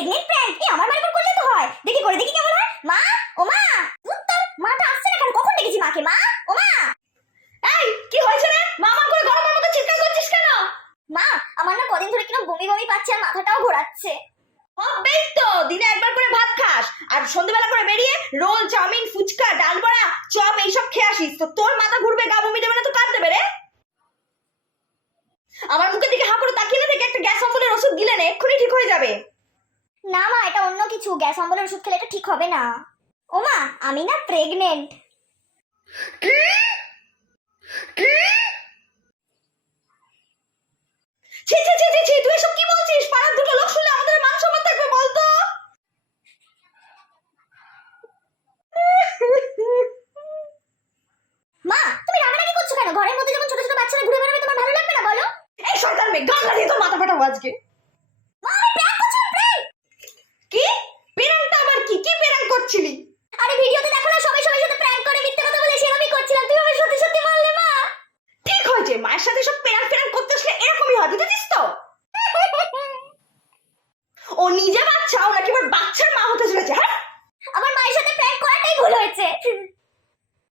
Pregnant prank এই আমার বাড়ি করলে তো হয়? দেখি করে দেখি কেমন হয়। মা, ও মা তোর মাটা আসছে না কেন? কখন ডেকেছি মাকে? মা, ও মা। এই, কি হয়েছে রে? মামা করে গরমের মতো চিৎকার করছিস কেন? মা, আমার না কদিন ধরে কিনা বমি বমি পাচ্ছে আর মাথাটাও ঘোরাচ্ছে। হবেই তো। দিনে একবার করে ভাত খাস। আর সন্ধ্যেবেলা করে বেরিয়ে রোল, চাউমিন, ফুচকা, ডাল বড়া, চপ, এইসব খেয়ে আসিস। তো তোর মাথা ঘুরবে, গা বমি দেবে না তো কার দেবে রে আমার মুখের দিকে হা করে তাকিয়ে না থেকে একটা গ্যাস অম্বলের ওষুধ গিলে নে এক্ষুনি ঠিক হয়ে যাবে না মা এটা অন্য কিছু, গ্যাস অম্বলের ওষুধ খেলে এটা ঠিক হবে না। ও মা আমি না প্রেগনেন্ট ছি ছি ছি ছি ছি, তুই এসব কি বলছিস? পাড়ার দুটো লোক শুনলে আমাদের মান সম্মান থাকবে, বলতো? মা, তুমি রাগারাগি করছ কেন? ঘরের মধ্যে যখন ছোট ছোট বাচ্চারা ঘুরে বেড়াবে, তোমার ভালো লাগবে না, বলো? এই সরকার মেয়ে গান লাগিয়ে তোর মাথা ফাটাবো আজকে মা আমি প্র্যাঙ্ক করছিলাম প্র্যাঙ্ক কি পেরাংটা আবার কি কি পেরাং করছিলি? আরে ভিডিওতে দেখো না সবাই সবাই সাথে প্র্যাঙ্ক করে মিথ্যে কথা বলে সেরকমই করছিলাম। তুমি আমার সত্যি সত্যি বললে মা। ঠিক হয়েছে মায়ের সাথে সব পেরাং পেরাং করতে আসলে এরকমই হয় বুঝেছিস তো? ও নিজে বাচ্চা ও নাকি আবার বাচ্চার মা হতে চলেছে হ্যাঁ? আমার মায়ের সাথে প্র্যাঙ্ক করাটাই ভুল হয়েছে।